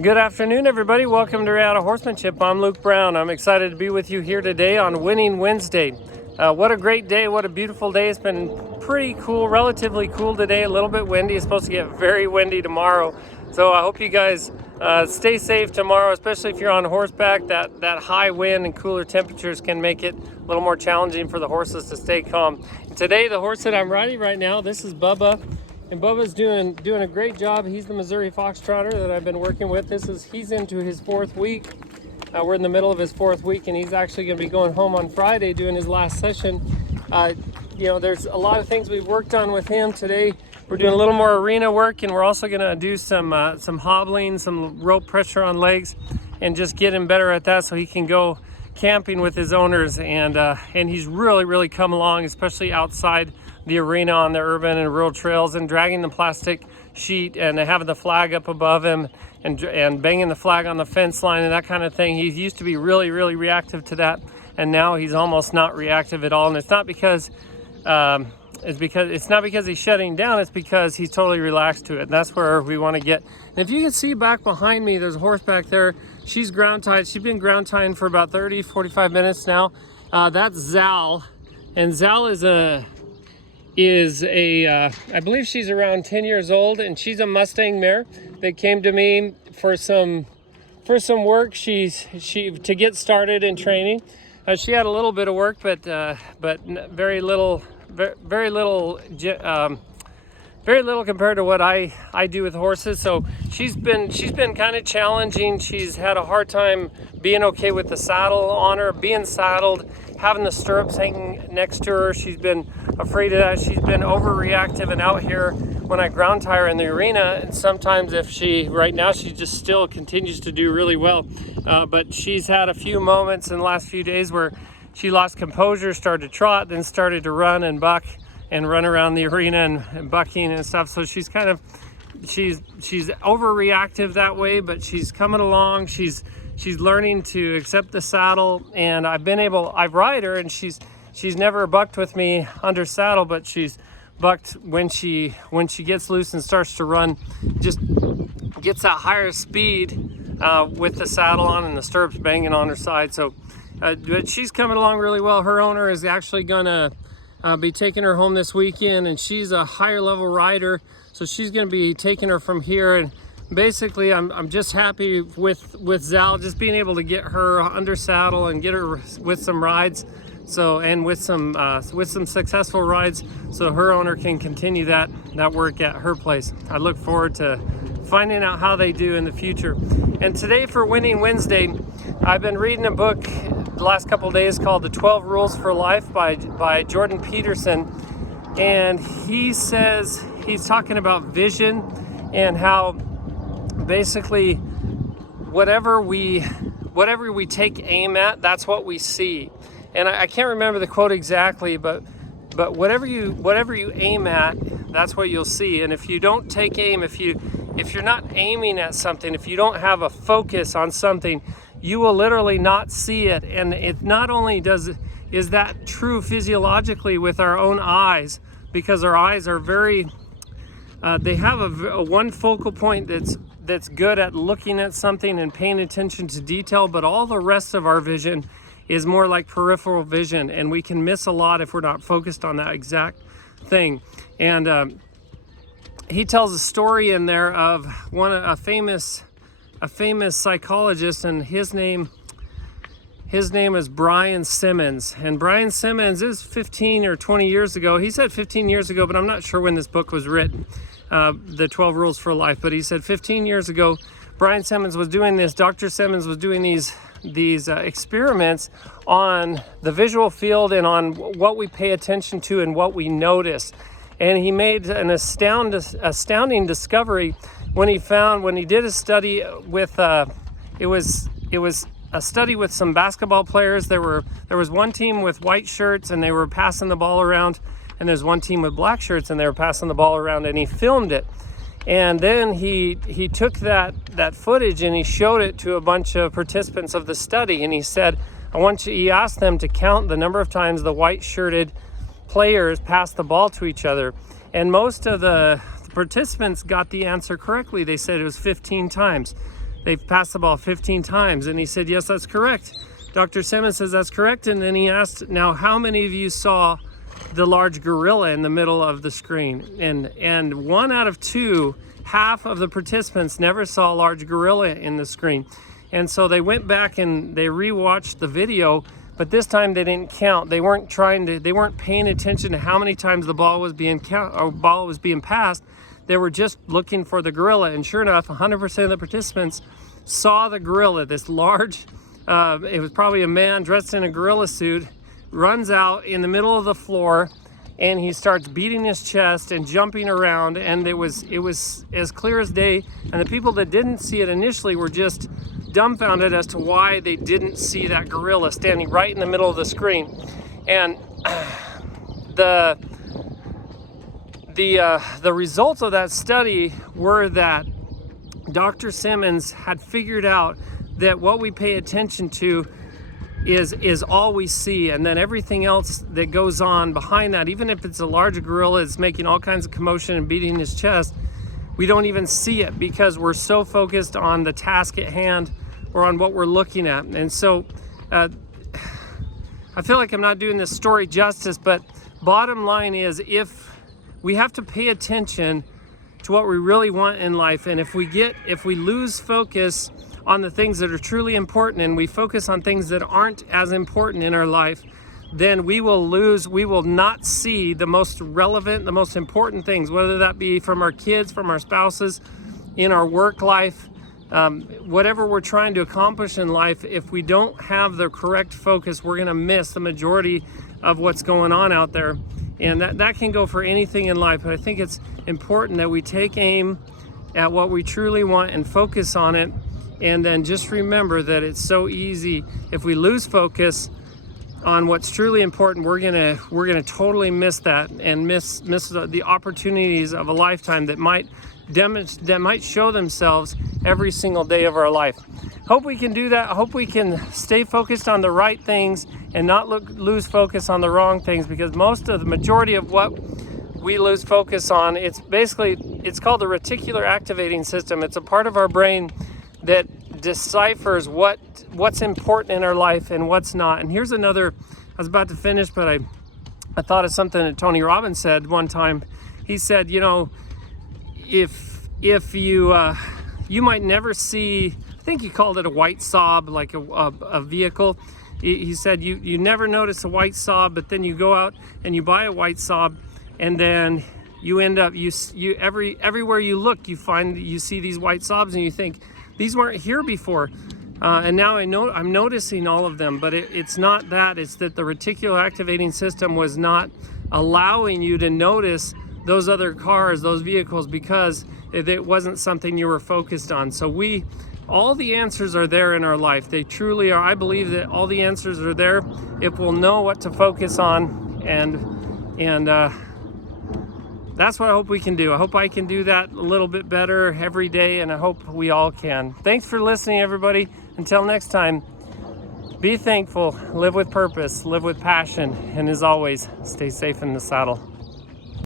Good afternoon, everybody. Welcome to Reata Horsemanship. I'm Luke Brown. I'm excited to be with you here today on Winning Wednesday. What a great day. What a beautiful day. It's been pretty cool, relatively cool today, a little bit windy. It's supposed to get very windy tomorrow. So I hope you guys stay safe tomorrow, especially if you're on horseback. That high wind and cooler temperatures can make it a little more challenging for the horses to stay calm. Today, the horse that I'm riding right now, this is Bubba. And Bubba's doing a great job. He's the Missouri Foxtrotter that I've been working with. He's into his fourth week. We're in the middle of his fourth week, and he's actually going to be going home on Friday doing his last session. There's a lot of things we've worked on with him today. We're doing a little more arena work, and we're also going to do some hobbling, some rope pressure on legs, and just get him better at that so he can go camping with his owners. And he's really come along, especially outside the arena on the urban and rural trails, and dragging the plastic sheet and having the flag up above him and banging the flag on the fence line and that kind of thing. He used to be really reactive to that, and now he's almost not reactive at all. And it's not because he's shutting down. It's because he's totally relaxed to it. And that's where we want to get. And if you can see back behind me, there's a horse back there. She's ground tied. She's been ground tying for about 30-45 minutes now. That's Zal, and Zal is I believe she's around 10 years old, and she's a Mustang mare that came to me for some work. She to get started in training. She had a little bit of work, but very little compared to what I do with horses. So she's been kind of challenging. She's had a hard time being okay with the saddle on her, being saddled, having the stirrups hanging next to her. She's been afraid of that. She's been overreactive, and out here when I ground tie her in the arena, and sometimes right now she just still continues to do really well. But she's had a few moments in the last few days where she lost composure, started to trot, then started to run and buck and run around the arena and bucking and stuff. So she's overreactive that way, but she's coming along. She's learning to accept the saddle, and I've ride her, and she's never bucked with me under saddle, but she's bucked when she gets loose and starts to run, just gets that higher speed with the saddle on and the stirrups banging on her side. So but she's coming along really well. Her owner is actually gonna be taking her home this weekend, and she's a higher level rider, so she's going to be taking her from here. And basically I'm just happy with Zal, just being able to get her under saddle and get her with some rides, and with some successful rides, so her owner can continue that work at her place. I look forward to finding out how they do in the future. And today for Winning Wednesday, I've been reading a book the last couple of days called The 12 Rules for Life by Jordan Peterson. And he's talking about vision, and how basically whatever we take aim at, that's what we see. And I can't remember the quote exactly, but whatever you aim at, that's what you'll see. And if you don't take aim, if you're not aiming at something, if you don't have a focus on something, you will literally not see it. And it not only is that true physiologically with our own eyes, because our eyes are they have a one focal point that's good at looking at something and paying attention to detail, but all the rest of our vision is more like peripheral vision, and we can miss a lot if we're not focused on that exact thing. And he tells a story in there of a famous psychologist, and his name is Brian Simmons. And Brian Simmons is 15 or 20 years ago. He said 15 years ago, but I'm not sure when this book was written, The 12 Rules for Life. But he said 15 years ago, Brian Simmons was doing this. Dr. Simmons was doing these experiments on the visual field and on what we pay attention to and what we notice. And he made an astounding discovery when he did a study with it was a study with some basketball players. There was one team with white shirts, and they were passing the ball around, and there's one team with black shirts, and they were passing the ball around, and he filmed it. And then he took that footage and he showed it to a bunch of participants of the study, and he said, he asked them to count the number of times the white shirted players passed the ball to each other. And most of the participants got the answer correctly. They said it was 15 times. they've passed the ball 15 times. And he said, yes, that's correct. Dr. Simmons says that's correct. And then he asked, now, how many of you saw the large gorilla in the middle of the screen? And 1 out of 2, half of the participants never saw a large gorilla in the screen. And so they went back and they rewatched the video, but this time they didn't count. They weren't paying attention to how many times the ball was being passed. They were just looking for the gorilla. And sure enough, 100% of the participants saw the gorilla, this large, it was probably a man dressed in a gorilla suit, runs out in the middle of the floor, and he starts beating his chest and jumping around. And it was as clear as day. And the people that didn't see it initially were just dumbfounded as to why they didn't see that gorilla standing right in the middle of the screen. And the results of that study were that Dr. Simmons had figured out that what we pay attention to is all we see, and then everything else that goes on behind that, even if it's a large gorilla that's making all kinds of commotion and beating his chest, we don't even see it because we're so focused on the task at hand or on what we're looking at. And so I feel like I'm not doing this story justice, but bottom line is, if we have to pay attention to what we really want in life, and if we lose focus on the things that are truly important and we focus on things that aren't as important in our life, then we will not see the most relevant, the most important things, whether that be from our kids, from our spouses, in our work life, whatever we're trying to accomplish in life. If we don't have the correct focus, we're going to miss the majority of what's going on out there. And that can go for anything in life. But I think it's important that we take aim at what we truly want and focus on it. And then just remember that it's so easy. If we lose focus on what's truly important, we're gonna totally miss that and miss the opportunities of a lifetime that might show themselves every single day of our life. Hope we can do that. I hope we can stay focused on the right things and not lose focus on the wrong things, because the majority of what we lose focus on, it's called the reticular activating system. It's a part of our brain that deciphers what's important in our life and what's not. And here's another, I was about to finish, but I thought of something that Tony Robbins said one time. He said, if you might never see, I think he called it a white Saab, like a vehicle. He said you never notice a white Saab, but then you go out and you buy a white Saab, and then you end up everywhere you look, you see these white Saabs, and you think, these weren't here before, and now I'm noticing all of them. But it's not that. It's that the reticular activating system was not allowing you to notice those other cars, those vehicles, because it wasn't something you were focused on. So all the answers are there in our life. They truly are. I believe that all the answers are there if we'll know what to focus on, and that's what I hope we can do. I hope I can do that a little bit better every day, and I hope we all can. Thanks for listening, everybody. Until next time, be thankful, live with purpose, live with passion, and as always, stay safe in the saddle.